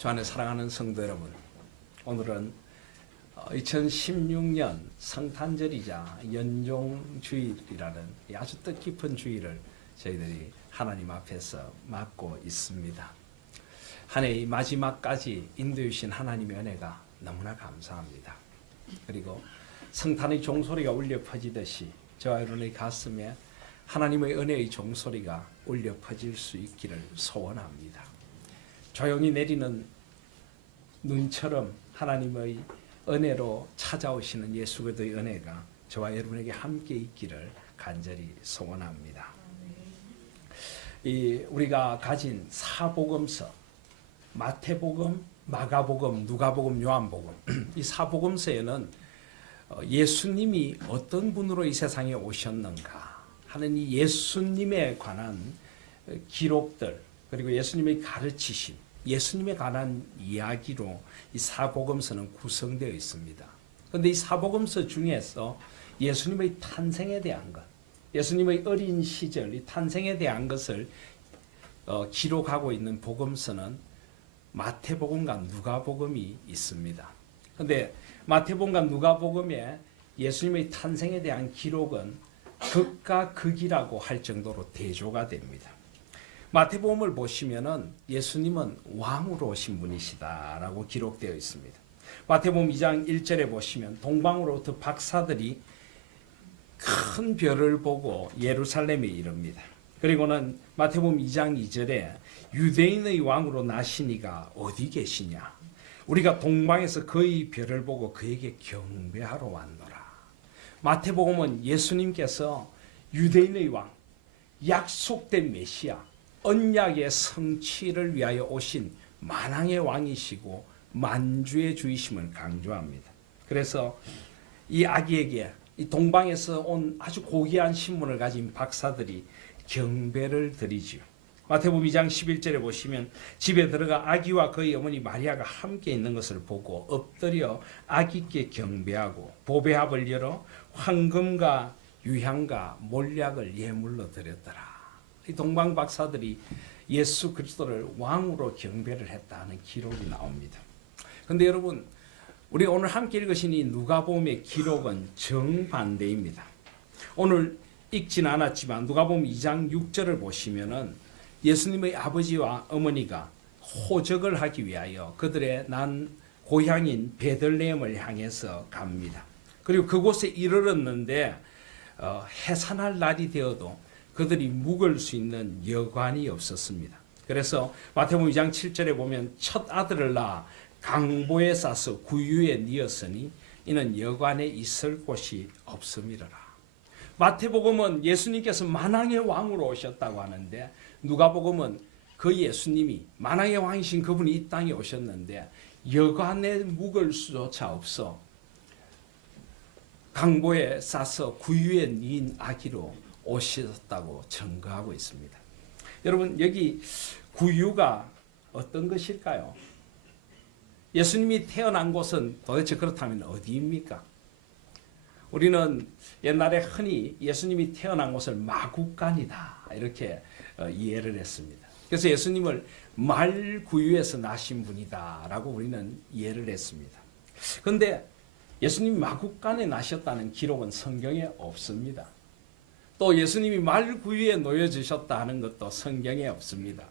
주 안에 사랑하는 성도 여러분, 오늘은 2016년 성탄절이자 연종주일이라는 아주 뜻깊은 주일을 저희들이 하나님 앞에서 맞고 있습니다. 한 해의 마지막까지 인도해 주신 하나님의 은혜가 너무나 감사합니다. 그리고 성탄의 종소리가 울려 퍼지듯이 저와 여러분의 가슴에 하나님의 은혜의 종소리가 울려 퍼질 수 있기를 소원합니다. 조용히 내리는 눈처럼 하나님의 은혜로 찾아오시는 예수 그리스도의 은혜가 저와 여러분에게 함께 있기를 간절히 소원합니다. 우리가 가진 사복음서, 마태복음, 마가복음, 누가복음, 요한복음, 이 사복음서에는 예수님이 어떤 분으로 이 세상에 오셨는가 하는 이 예수님에 관한 기록들, 그리고 예수님의 가르치심, 예수님에 관한 이야기로 이 사복음서는 구성되어 있습니다. 그런데 이 사복음서 중에서 예수님의 탄생에 대한 것, 예수님의 어린 시절, 이 탄생에 대한 것을 기록하고 있는 복음서는 마태복음과 누가복음이 있습니다. 그런데 마태복음과 누가복음에 예수님의 탄생에 대한 기록은 극과 극이라고 할 정도로 대조가 됩니다. 마태복음을 보시면은 예수님은 왕으로 오신 분이시다라고 기록되어 있습니다. 마태복음 2장 1절에 보시면 동방으로부터 박사들이 큰 별을 보고 예루살렘에 이릅니다. 그리고는 마태복음 2장 2절에 유대인의 왕으로 나시니가 어디 계시냐? 우리가 동방에서 그의 별을 보고 그에게 경배하러 왔노라. 마태복음은 예수님께서 유대인의 왕, 약속된 메시아, 언약의 성취를 위하여 오신 만왕의 왕이시고 만주의 주이심을 강조합니다. 그래서 이 아기에게 이 동방에서 온 아주 고귀한 신분을 가진 박사들이 경배를 드리지요. 마태복음 2장 11절에 보시면 집에 들어가 아기와 그의 어머니 마리아가 함께 있는 것을 보고 엎드려 아기께 경배하고 보배합을 열어 황금과 유향과 몰약을 예물로 드렸더라. 이 동방 박사들이 예수 그리스도를 왕으로 경배를 했다는 기록이 나옵니다. 그런데 여러분, 우리 오늘 함께 읽으신 이 누가복음의 기록은 정반대입니다. 오늘 읽진 않았지만 누가복음 2장 6절을 보시면은 예수님의 아버지와 어머니가 호적을 하기 위하여 그들의 난 고향인 베들레헴을 향해서 갑니다. 그리고 그곳에 이르렀는데 해산할 날이 되어도 그들이 묵을 수 있는 여관이 없었습니다. 그래서 마태복음 2장 7절에 보면 첫 아들을 낳아 강보에 싸서 구유에 뉘었으니 이는 여관에 있을 곳이 없음이러라. 마태복음은 예수님께서 만왕의 왕으로 오셨다고 하는데 누가복음은 그 예수님이 만왕의 왕이신 그분이 이 땅에 오셨는데 여관에 묵을 수조차 없어 강보에 싸서 구유에 뉘인 아기로 오셨다고 증거하고 있습니다. 여러분, 여기 구유가 어떤 것일까요? 예수님이 태어난 곳은 도대체 그렇다면 어디입니까? 우리는 옛날에 흔히 예수님이 태어난 곳을 마국간이다 이렇게 이해를 했습니다. 그래서 예수님을 말구유에서 나신 분이다라고 우리는 이해를 했습니다. 그런데 예수님이 마국간에 나셨다는 기록은 성경에 없습니다. 또 예수님이 말구유에 놓여지셨다 하는 것도 성경에 없습니다.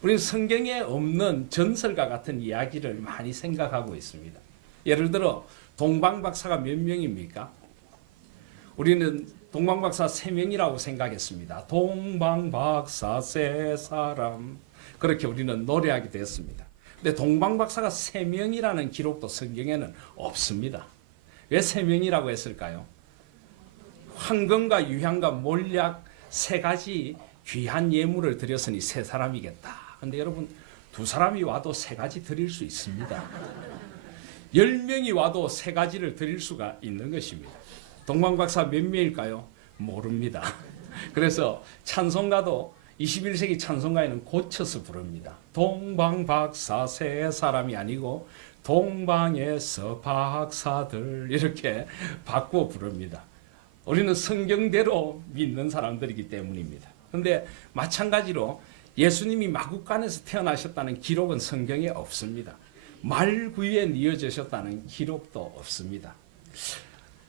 우리는 성경에 없는 전설과 같은 이야기를 많이 생각하고 있습니다. 예를 들어 동방박사가 몇 명입니까? 우리는 동방박사 3명이라고 생각했습니다. 동방박사 세 사람, 그렇게 우리는 노래하기도 했습니다. 근데 동방박사가 3명이라는 기록도 성경에는 없습니다. 왜 3명이라고 했을까요? 황금과 유향과 몰약 3가지 귀한 예물을 드렸으니 3사람이겠다. 그런데 여러분, 2사람이 와도 3가지 드릴 수 있습니다. 10명이 와도 3가지를 드릴 수가 있는 것입니다. 동방박사 몇 명일까요? 모릅니다. 그래서 찬송가도 21세기 찬송가에는 고쳐서 부릅니다. 동방박사 3사람이 아니고 동방에서 박사들 이렇게 바꾸어 부릅니다. 우리는 성경대로 믿는 사람들이기 때문입니다. 그런데 마찬가지로 예수님이 마구간에서 태어나셨다는 기록은 성경에 없습니다. 말구유에 뉘어지셨다는 기록도 없습니다.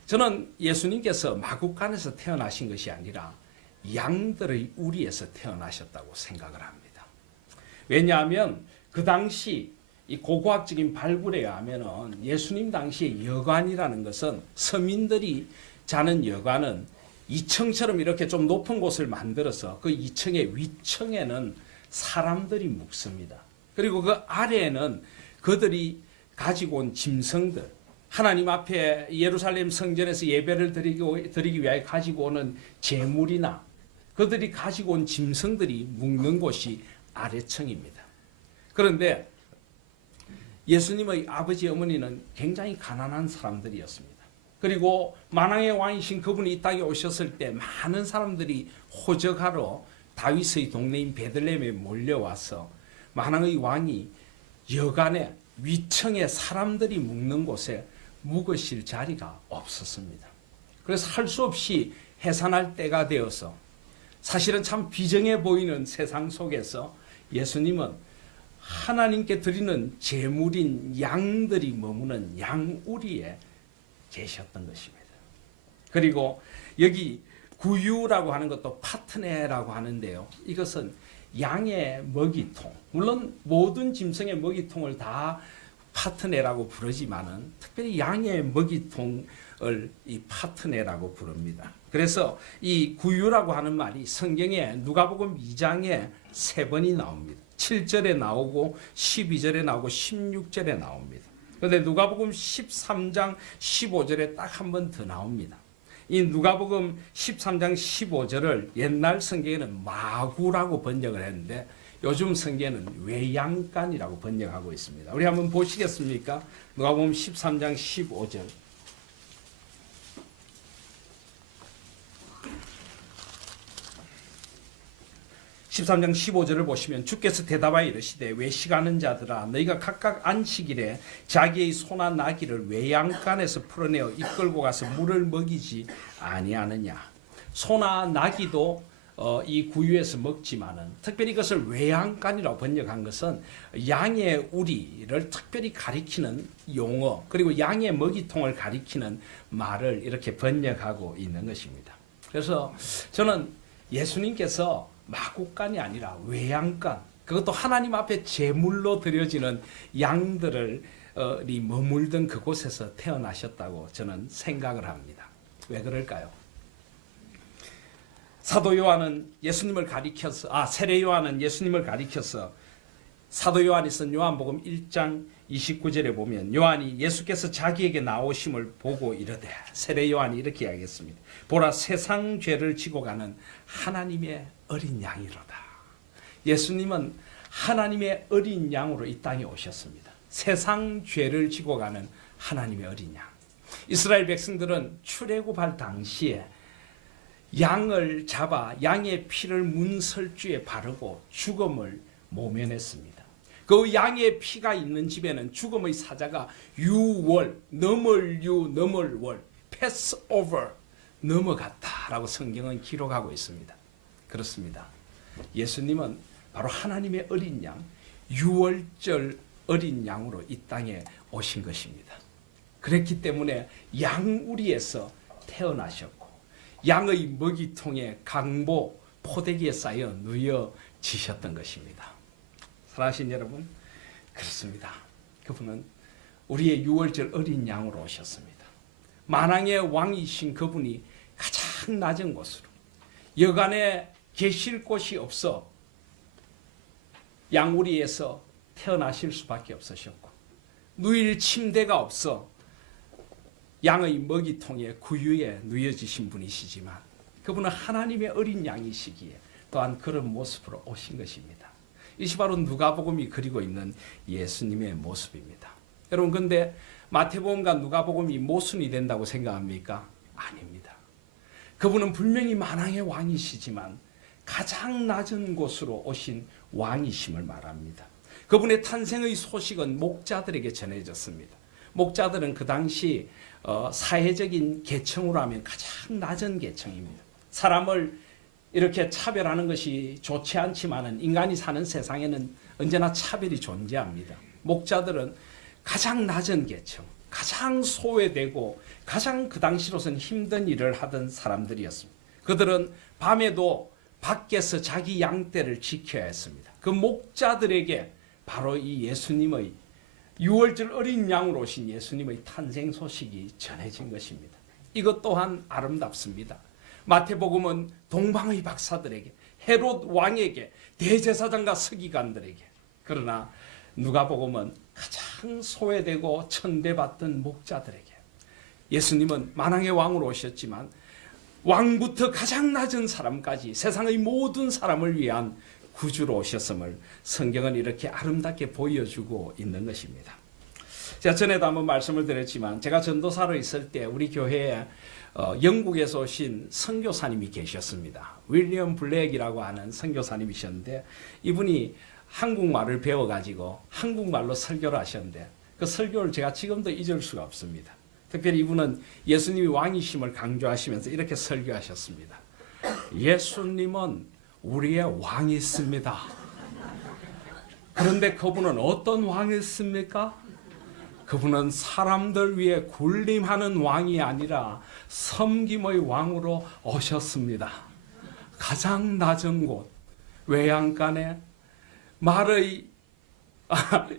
저는 예수님께서 마구간에서 태어나신 것이 아니라 양들의 우리에서 태어나셨다고 생각을 합니다. 왜냐하면 그 당시 이 고고학적인 발굴에 의하면 예수님 당시의 여관이라는 것은 서민들이 자는 여관은 2층처럼 이렇게 좀 높은 곳을 만들어서 그 2층의 위층에는 사람들이 묵습니다. 그리고 그 아래에는 그들이 가지고 온 짐승들, 하나님 앞에 예루살렘 성전에서 예배를 드리기 위하여 가지고 오는 제물이나 그들이 가지고 온 짐승들이 묵는 곳이 아래층입니다. 그런데 예수님의 아버지 어머니는 굉장히 가난한 사람들이었습니다. 그리고 만왕의 왕이신 그분이 이 땅에 오셨을 때 많은 사람들이 호적하러 다윗의 동네인 베들레헴에 몰려와서 만왕의 왕이 여간에 위층에 사람들이 묵는 곳에 묵으실 자리가 없었습니다. 그래서 할 수 없이 해산할 때가 되어서 사실은 참 비정해 보이는 세상 속에서 예수님은 하나님께 드리는 제물인 양들이 머무는 양우리에 계셨던 것입니다. 그리고 여기 구유라고 하는 것도 파트네라고 하는데요. 이것은 양의 먹이통, 물론 모든 짐승의 먹이통을 다 파트네라고 부르지만은 특별히 양의 먹이통을 이 파트네라고 부릅니다. 그래서 이 구유라고 하는 말이 성경에 누가복음 2장에 3번이 나옵니다. 7절에 나오고 12절에 나오고 16절에 나옵니다. 그런데 누가복음 13장 15절에 딱 한 번 더 나옵니다. 이 누가복음 13장 15절을 옛날 성경에는 마구라고 번역을 했는데 요즘 성경에는 외양간이라고 번역하고 있습니다. 우리 한번 보시겠습니까? 누가복음 13장 15절. 13장 15절을 보시면 주께서 대답하여 이르시되 외식하는 자들아 너희가 각각 안식일에 자기의 소나 나귀를 외양간에서 풀어내어 이끌고 가서 물을 먹이지 아니하느냐. 소나 나귀도 이 구유에서 먹지만은 특별히 이것을 외양간이라고 번역한 것은 양의 우리를 특별히 가리키는 용어 그리고 양의 먹이통을 가리키는 말을 이렇게 번역하고 있는 것입니다. 그래서 저는 예수님께서 마구간이 아니라 외양간, 그것도 하나님 앞에 제물로 드려지는 양들을 머물던 그곳에서 태어나셨다고 저는 생각을 합니다. 왜 그럴까요? 사도 요한은 예수님을 가리켜서 세례 요한은 예수님을 가리켜서 사도 요한이 쓴 요한복음 1장 29절에 보면 요한이 예수께서 자기에게 나오심을 보고 이르되 세례 요한이 이렇게 이야기했습니다. 보라 세상 죄를 지고 가는 하나님의 어린 양이로다. 예수님은 하나님의 어린 양으로 이 땅에 오셨습니다. 세상 죄를 지고 가는 하나님의 어린 양. 이스라엘 백성들은 출애굽할 당시에 양을 잡아 양의 피를 문설주에 바르고 죽음을 모면했습니다. 그 양의 피가 있는 집에는 죽음의 사자가 유월, 넘을 월, 패스 오버, 넘어갔다라고 성경은 기록하고 있습니다. 그렇습니다. 예수님은 바로 하나님의 어린 양, 유월절 어린 양으로 이 땅에 오신 것입니다. 그랬기 때문에 양우리에서 태어나셨고 양의 먹이통에 강보, 포대기에 쌓여 누여지셨던 것입니다. 사랑하신 여러분, 그렇습니다. 그분은 우리의 유월절 어린 양으로 오셨습니다. 만왕의 왕이신 그분이 가장 낮은 곳으로 여간에 계실 곳이 없어 양우리에서 태어나실 수밖에 없으셨고 누일 침대가 없어 양의 먹이통에 구유에 누여지신 분이시지만 그분은 하나님의 어린 양이시기에 또한 그런 모습으로 오신 것입니다. 이것이 바로 누가복음이 그리고 있는 예수님의 모습입니다. 여러분, 근데 마태복음과 누가복음이 모순이 된다고 생각합니까? 아닙니다. 그분은 분명히 만왕의 왕이시지만 가장 낮은 곳으로 오신 왕이심을 말합니다. 그분의 탄생의 소식은 목자들에게 전해졌습니다. 목자들은 그 당시 사회적인 계층으로 하면 가장 낮은 계층입니다. 사람을 이렇게 차별하는 것이 좋지 않지만은 인간이 사는 세상에는 언제나 차별이 존재합니다. 목자들은 가장 낮은 계층, 가장 소외되고 가장 그 당시로서는 힘든 일을 하던 사람들이었습니다. 그들은 밤에도 밖에서 자기 양떼를 지켜야 했습니다. 그 목자들에게 바로 이 예수님의 6월절 어린 양으로 오신 예수님의 탄생 소식이 전해진 것입니다. 이것 또한 아름답습니다. 마태복음은 동방의 박사들에게, 헤롯 왕에게, 대제사장과 서기관들에게, 그러나 누가복음은 가장 소외되고 천대받던 목자들에게, 예수님은 만왕의 왕으로 오셨지만 왕부터 가장 낮은 사람까지 세상의 모든 사람을 위한 구주로 오셨음을 성경은 이렇게 아름답게 보여주고 있는 것입니다. 제가 전에도 한번 말씀을 드렸지만 제가 전도사로 있을 때 우리 교회에 영국에서 오신 선교사님이 계셨습니다. 윌리엄 블랙이라고 하는 선교사님이셨는데 이분이 한국말을 배워가지고 한국말로 설교를 하셨는데 그 설교를 제가 지금도 잊을 수가 없습니다. 특별히 이분은 예수님이 왕이심을 강조하시면서 이렇게 설교하셨습니다. 예수님은 우리의 왕이 있습니다. 그런데 그분은 어떤 왕이 있습니까? 그분은 사람들 위해 군림하는 왕이 아니라 섬김의 왕으로 오셨습니다. 가장 낮은 곳, 외양간에 말의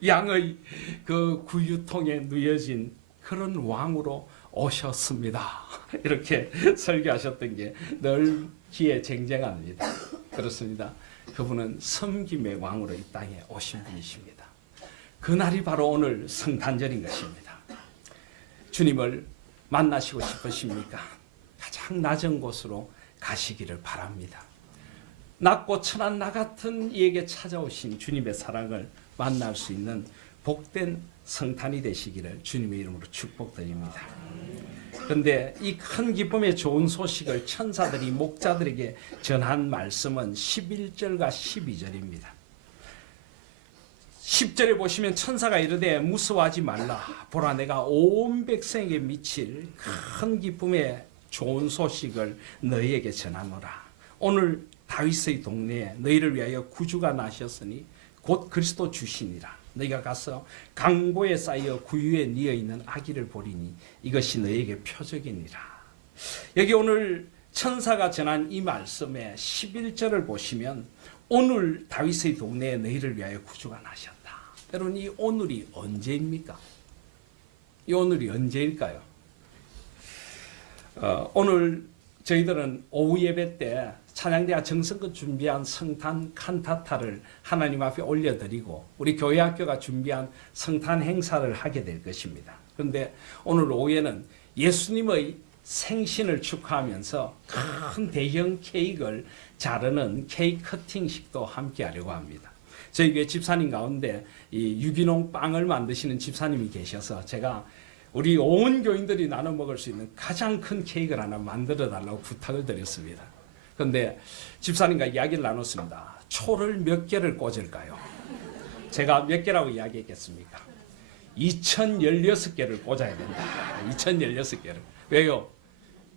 양의 그 구유통에 누여진 그런 왕으로 오셨습니다. 이렇게 설교하셨던 게 늘 귀에 쟁쟁합니다. 그렇습니다. 그분은 섬김의 왕으로 이 땅에 오신 분이십니다. 그날이 바로 오늘 성탄절인 것입니다. 주님을 만나시고 싶으십니까? 가장 낮은 곳으로 가시기를 바랍니다. 낮고 천한 나 같은 이에게 찾아오신 주님의 사랑을 만날 수 있는 복된 성탄이 되시기를 주님의 이름으로 축복드립니다. 그런데 이 큰 기쁨의 좋은 소식을 천사들이 목자들에게 전한 말씀은 11절과 12절입니다. 10절에 보시면 천사가 이르되 무서워하지 말라. 보라 내가 온 백성에게 미칠 큰 기쁨의 좋은 소식을 너희에게 전하노라. 오늘 다윗의 동네에 너희를 위하여 구주가 나셨으니 곧 그리스도 주시니라. 너희가 가서 강보에 쌓여 구유에 뉘어 있는 아기를 보리니 이것이 너희에게 표적이니라. 여기 오늘 천사가 전한 이 말씀의 11절을 보시면 오늘 다윗의 동네에 너희를 위하여 구주가 나셨다. 여러분 이 오늘이 언제입니까? 이 오늘이 언제일까요? 오늘 저희들은 오후 예배 때 찬양대와 정성껏 준비한 성탄 칸타타를 하나님 앞에 올려드리고 우리 교회 학교가 준비한 성탄 행사를 하게 될 것입니다. 그런데 오늘 오후에는 예수님의 생신을 축하하면서 큰 대형 케이크를 자르는 케이크 커팅식도 함께 하려고 합니다. 저희 교회 집사님 가운데 이 유기농 빵을 만드시는 집사님이 계셔서 제가 우리 온 교인들이 나눠 먹을 수 있는 가장 큰 케이크를 하나 만들어 달라고 부탁을 드렸습니다. 그런데 집사님과 이야기를 나눴습니다. 초를 몇 개를 꽂을까요? 제가 몇 개라고 이야기했겠습니까? 2016개를 꽂아야 된다. 2016개를. 왜요?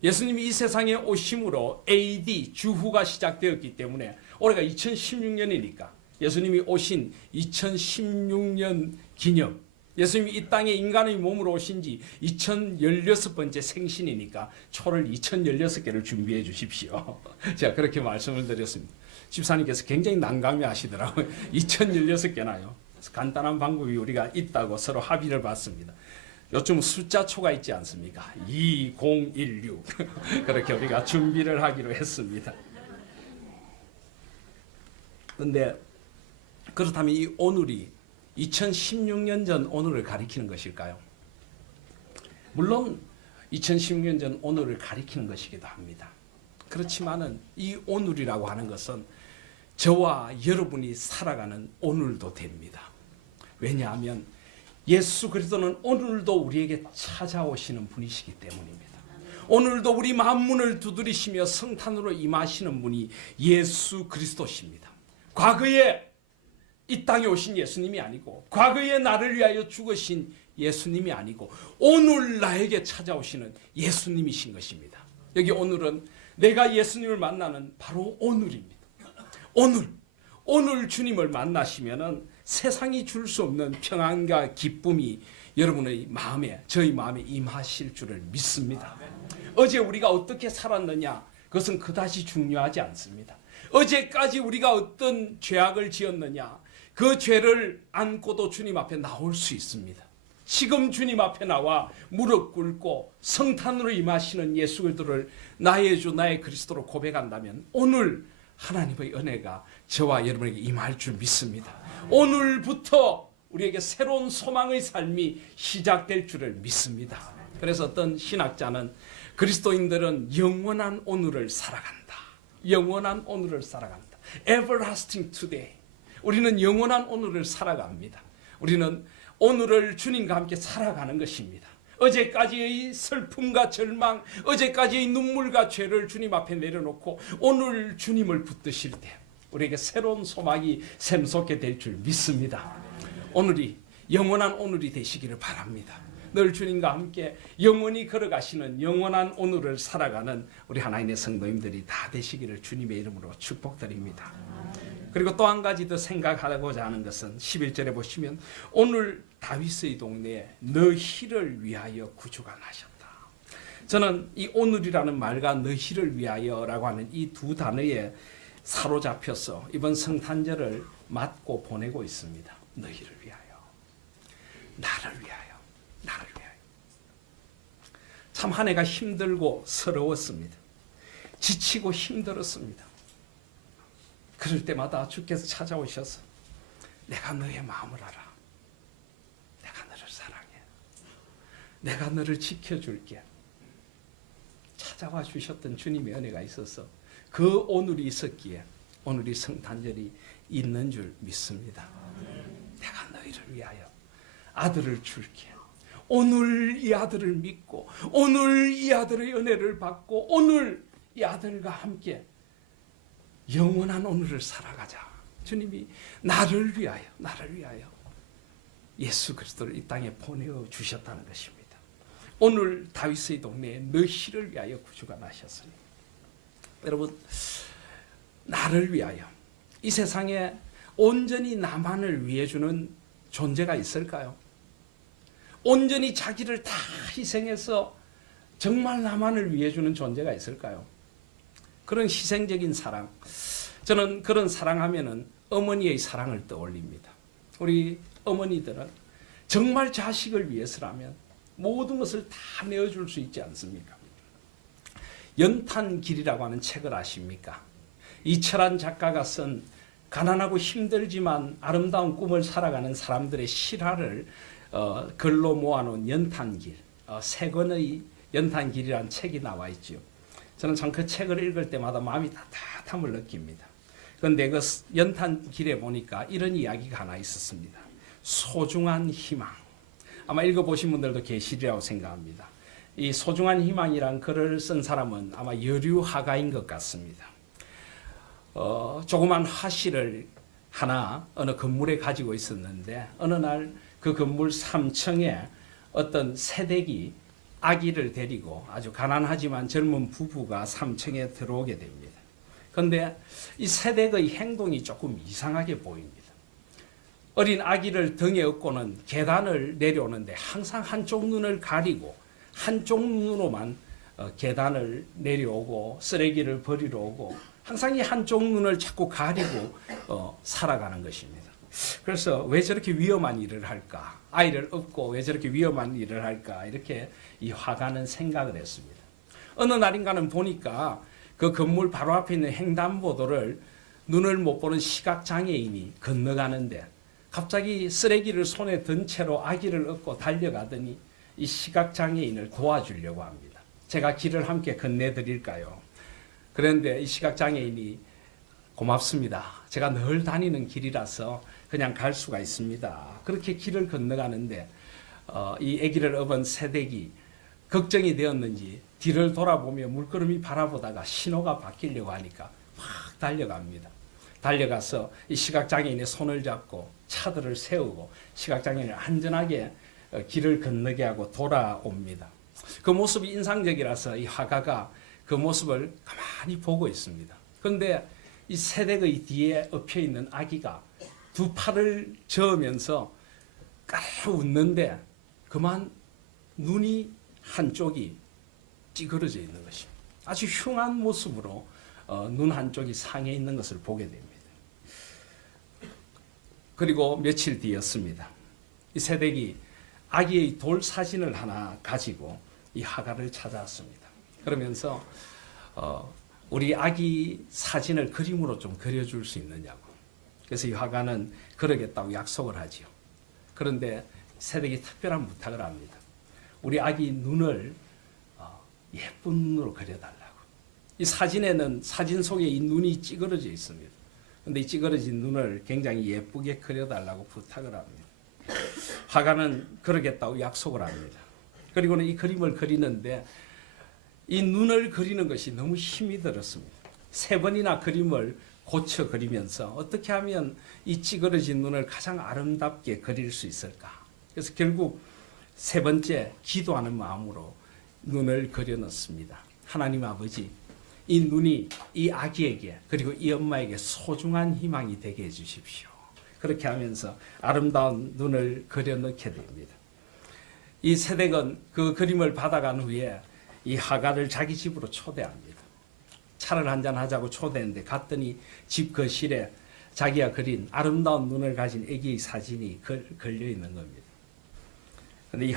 예수님이 이 세상에 오심으로 AD 주후가 시작되었기 때문에 올해가 2016년이니까 예수님이 오신 2016년 기념, 예수님이 이 땅에 인간의 몸으로 오신 지 2016번째 생신이니까 초를 2016개를 준비해 주십시오. 제가 그렇게 말씀을 드렸습니다. 집사님께서 굉장히 난감해 하시더라고요. 2016개나요? 간단한 방법이 우리가 있다고 서로 합의를 봤습니다. 요즘 숫자 초가 있지 않습니까? 2016 그렇게 우리가 준비를 하기로 했습니다. 그런데 그렇다면 이 오늘이 2016년 전 오늘을 가리키는 것일까요? 물론 2016년 전 오늘을 가리키는 것이기도 합니다. 그렇지만은 이 오늘이라고 하는 것은 저와 여러분이 살아가는 오늘도 됩니다. 왜냐하면 예수 그리스도는 오늘도 우리에게 찾아오시는 분이시기 때문입니다. 오늘도 우리 만문을 두드리시며 성탄으로 임하시는 분이 예수 그리스도십니다. 과거에 이 땅에 오신 예수님이 아니고 과거에 나를 위하여 죽으신 예수님이 아니고 오늘 나에게 찾아오시는 예수님이신 것입니다. 여기 오늘은 내가 예수님을 만나는 바로 오늘입니다. 오늘 주님을 만나시면은 세상이 줄 수 없는 평안과 기쁨이 여러분의 마음에, 저희 마음에 임하실 줄을 믿습니다. 어제 우리가 어떻게 살았느냐, 그것은 그다지 중요하지 않습니다. 어제까지 우리가 어떤 죄악을 지었느냐, 그 죄를 안고도 주님 앞에 나올 수 있습니다. 지금 주님 앞에 나와 무릎 꿇고 성탄으로 임하시는 예수 그리스도를 나의 주 나의 그리스도로 고백한다면 오늘 하나님의 은혜가 저와 여러분에게 임할 줄 믿습니다. 오늘부터 우리에게 새로운 소망의 삶이 시작될 줄을 믿습니다. 그래서 어떤 신학자는 그리스도인들은 영원한 오늘을 살아간다. 영원한 오늘을 살아간다. Everlasting today. 우리는 영원한 오늘을 살아갑니다. 우리는 오늘을 주님과 함께 살아가는 것입니다. 어제까지의 슬픔과 절망, 어제까지의 눈물과 죄를 주님 앞에 내려놓고 오늘 주님을 붙드실 때 우리에게 새로운 소망이 샘솟게 될 줄 믿습니다. 오늘이 영원한 오늘이 되시기를 바랍니다. 늘 주님과 함께 영원히 걸어가시는 영원한 오늘을 살아가는 우리 하나님의 성도님들이 다 되시기를 주님의 이름으로 축복드립니다. 그리고 또 한 가지 더 생각하고자 하는 것은 11절에 보시면 오늘 다윗의 동네에 너희를 위하여 구주가 나셨다. 저는 이 오늘이라는 말과 너희를 위하여라고 하는 이 두 단어에 사로잡혀서 이번 성탄절을 맞고 보내고 있습니다. 너희를 위하여, 나를 위하여, 나를 위하여. 참 한 해가 힘들고 서러웠습니다. 지치고 힘들었습니다. 그럴 때마다 주께서 찾아오셔서 내가 너의 마음을 알아. 내가 너를 사랑해. 내가 너를 지켜줄게. 찾아와 주셨던 주님의 은혜가 있어서 그 오늘이 있었기에 오늘이 성탄절이 있는 줄 믿습니다. 내가 너희를 위하여 아들을 줄게. 오늘 이 아들을 믿고 오늘 이 아들의 은혜를 받고 오늘 이 아들과 함께 영원한 오늘을 살아가자. 주님이 나를 위하여 예수 그리스도를 이 땅에 보내어 주셨다는 것입니다. 오늘 다윗의 동네에 너희를 위하여 구주가 나셨으니 여러분, 나를 위하여 이 세상에 온전히 나만을 위해 주는 존재가 있을까요? 온전히 자기를 다 희생해서 정말 나만을 위해 주는 존재가 있을까요? 그런 희생적인 사랑, 저는 그런 사랑하면은 어머니의 사랑을 떠올립니다. 우리 어머니들은 정말 자식을 위해서라면 모든 것을 다 내어줄 수 있지 않습니까? 연탄길이라고 하는 책을 아십니까? 이철한 작가가 쓴 가난하고 힘들지만 아름다운 꿈을 살아가는 사람들의 실화를 글로 모아놓은 연탄길, 세 권의 연탄길이라는 책이 나와 있죠. 저는 참 그 책을 읽을 때마다 마음이 따뜻함을 느낍니다. 그런데 그 연탄길에 보니까 이런 이야기가 하나 있었습니다. 소중한 희망. 아마 읽어보신 분들도 계시리라고 생각합니다. 이 소중한 희망이란 글을 쓴 사람은 아마 여류화가인 것 같습니다. 조그만 화실을 하나 어느 건물에 가지고 있었는데 어느 날 그 건물 3층에 어떤 새댁이 아기를 데리고 아주 가난하지만 젊은 부부가 3층에 들어오게 됩니다. 그런데 이 새댁의 행동이 조금 이상하게 보입니다. 어린 아기를 등에 업고는 계단을 내려오는데 항상 한쪽 눈을 가리고 한쪽 눈으로만 계단을 내려오고 쓰레기를 버리러 오고 항상 이 한쪽 눈을 자꾸 가리고 살아가는 것입니다. 그래서 왜 저렇게 위험한 일을 할까? 아이를 업고 왜 저렇게 위험한 일을 할까? 이렇게 이 화가는 생각을 했습니다. 어느 날인가는 보니까 그 건물 바로 앞에 있는 횡단보도를 눈을 못 보는 시각장애인이 건너가는데 갑자기 쓰레기를 손에 든 채로 아기를 업고 달려가더니 이 시각장애인을 도와주려고 합니다. 제가 길을 함께 건네드릴까요? 그런데 이 시각장애인이 고맙습니다. 제가 늘 다니는 길이라서 그냥 갈 수가 있습니다. 그렇게 길을 건너가는데 이 아기를 업은 새댁이 걱정이 되었는지 뒤를 돌아보며 물끄러미 바라보다가 신호가 바뀌려고 하니까 막 달려갑니다. 달려가서 이 시각장애인의 손을 잡고 차들을 세우고 시각장애인을 안전하게 길을 건너게 하고 돌아옵니다. 그 모습이 인상적이라서 이 화가가 그 모습을 가만히 보고 있습니다. 그런데 이 세덱의 뒤에 엎여 있는 아기가 두 팔을 저으면서 까르르 웃는데 그만 눈이 한쪽이 찌그러져 있는 것입니다. 아주 흉한 모습으로 눈 한쪽이 상해 있는 것을 보게 됩니다. 그리고 며칠 뒤였습니다. 이 세덱이 아기의 돌 사진을 하나 가지고 이 하가를 찾아왔습니다. 그러면서 우리 아기 사진을 그림으로 좀 그려줄 수 있느냐고. 그래서 이 하가는 그러겠다고 약속을 하지요. 그런데 세덱이 특별한 부탁을 합니다. 우리 아기 눈을 예쁜 눈으로 그려달라고. 이 사진에는 사진 속에 이 눈이 찌그러져 있습니다. 그런데 이 찌그러진 눈을 굉장히 예쁘게 그려달라고 부탁을 합니다. 하가는 그러겠다고 약속을 합니다. 그리고는 이 그림을 그리는데 이 눈을 그리는 것이 너무 힘이 들었습니다. 3번이나 그림을 고쳐 그리면서 어떻게 하면 이 찌그러진 눈을 가장 아름답게 그릴 수 있을까? 그래서 결국 3번째 기도하는 마음으로 눈을 그려넣습니다. 하나님 아버지, 이 눈이 이 아기에게 그리고 이 엄마에게 소중한 희망이 되게 해주십시오. 그렇게 하면서 아름다운 눈을 그려넣게 됩니다. 이 세덱은 그 그림을 받아간 후에 이 하가를 자기 집으로 초대합니다. 차를 한잔 하자고 초대했는데 갔더니 집 거실에 자기가 그린 아름다운 눈을 가진 아기의 사진이 걸려 있는 겁니다. 그런데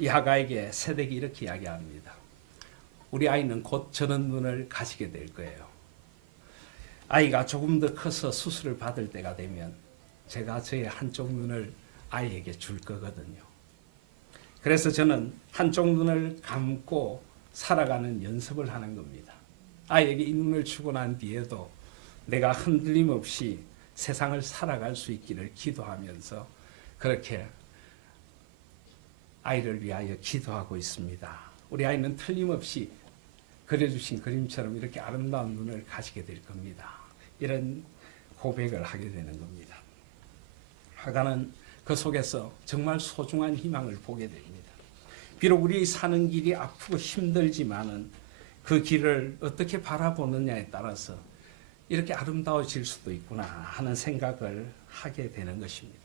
이 하가에게 세덱이 이렇게 이야기합니다. 우리 아이는 곧 저런 눈을 가지게 될 거예요. 아이가 조금 더 커서 수술을 받을 때가 되면 제가 저의 한쪽 눈을 아이에게 줄 거거든요. 그래서 저는 한쪽 눈을 감고 살아가는 연습을 하는 겁니다. 아이에게 이 눈을 주고 난 뒤에도 내가 흔들림 없이 세상을 살아갈 수 있기를 기도하면서 그렇게 아이를 위하여 기도하고 있습니다. 우리 아이는 틀림없이 그려주신 그림처럼 이렇게 아름다운 눈을 가지게 될 겁니다. 이런 고백을 하게 되는 겁니다. 하가는 그 속에서 정말 소중한 희망을 보게 됩니다. 비록 우리 사는 길이 아프고 힘들지만은 그 길을 어떻게 바라보느냐에 따라서 이렇게 아름다워질 수도 있구나 하는 생각을 하게 되는 것입니다.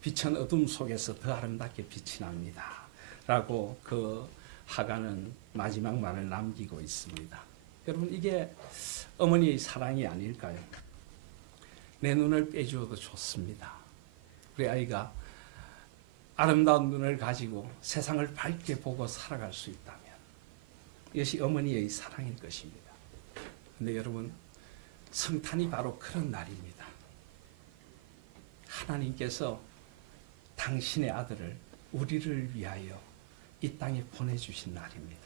빛은 어둠 속에서 더 아름답게 빛이 납니다. 라고 그 하가는 마지막 말을 남기고 있습니다. 여러분, 이게 어머니의 사랑이 아닐까요? 내 눈을 빼주어도 좋습니다. 우리 아이가 아름다운 눈을 가지고 세상을 밝게 보고 살아갈 수 있다면 이것이 어머니의 사랑일 것입니다. 그런데 여러분, 성탄이 바로 그런 날입니다. 하나님께서 당신의 아들을 우리를 위하여 이 땅에 보내주신 날입니다.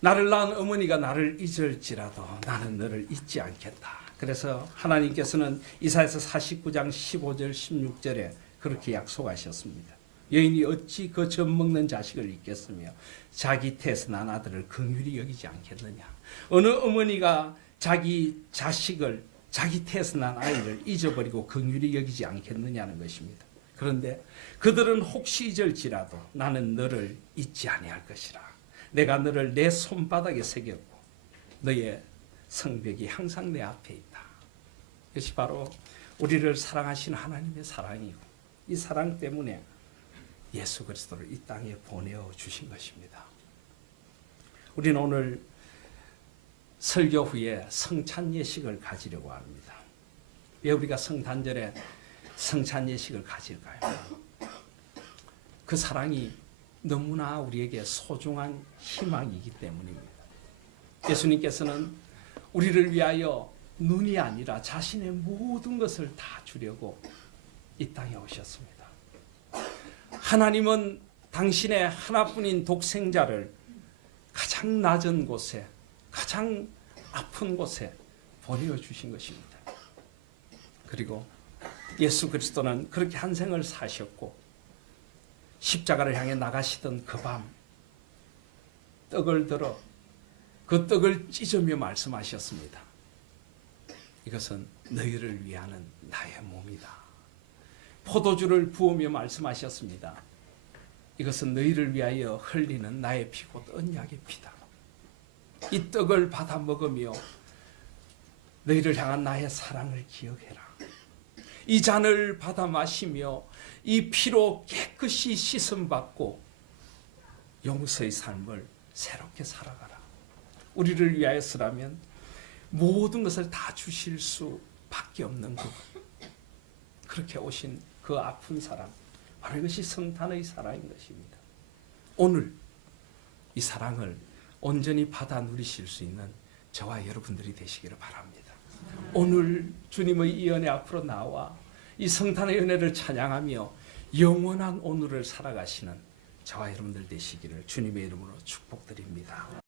나를 낳은 어머니가 나를 잊을지라도 나는 너를 잊지 않겠다. 그래서 하나님께서는 이사야서 49장 15절 16절에 그렇게 약속하셨습니다. 여인이 어찌 그 젖 먹는 자식을 잊겠으며 자기 태에서 난 아들을 긍휼히 여기지 않겠느냐. 어느 어머니가 자기 자식을 자기 태에서 난 아이를 잊어버리고 긍휼히 여기지 않겠느냐는 것입니다. 그런데 그들은 혹시 잊을지라도 나는 너를 잊지 아니할 것이라. 내가 너를 내 손바닥에 새겼고 너의 성벽이 항상 내 앞에 있다. 이것이 바로 우리를 사랑하시는 하나님의 사랑이고 이 사랑 때문에 예수 그리스도를 이 땅에 보내어 주신 것입니다. 우리는 오늘 설교 후에 성찬 예식을 가지려고 합니다. 왜 우리가 성탄절에 성찬 예식을 가질까요? 그 사랑이 너무나 우리에게 소중한 희망이기 때문입니다. 예수님께서는 우리를 위하여 눈이 아니라 자신의 모든 것을 다 주려고 이 땅에 오셨습니다. 하나님은 당신의 하나뿐인 독생자를 가장 낮은 곳에, 가장 아픈 곳에 보내주신 것입니다. 그리고 예수 그리스도는 그렇게 한 생을 사셨고 십자가를 향해 나가시던 그 밤 떡을 들어 그 떡을 찢으며 말씀하셨습니다. 이것은 너희를 위하는 나의 몸이다. 포도주를 부으며 말씀하셨습니다. 이것은 너희를 위하여 흘리는 나의 피 곧 언약의 피다. 이 떡을 받아 먹으며 너희를 향한 나의 사랑을 기억해라. 이 잔을 받아 마시며 이 피로 깨끗이 씻음받고 용서의 삶을 새롭게 살아가라. 우리를 위하여서라면 모든 것을 다 주실 수밖에 없는 것. 그렇게 오신 그 아픈 사랑, 바로 이것이 성탄의 사랑인 것입니다. 오늘 이 사랑을 온전히 받아 누리실 수 있는 저와 여러분들이 되시기를 바랍니다. 오늘 주님의 이 은혜 앞으로 나와 이 성탄의 은혜를 찬양하며 영원한 오늘을 살아가시는 저와 여러분들 되시기를 주님의 이름으로 축복드립니다.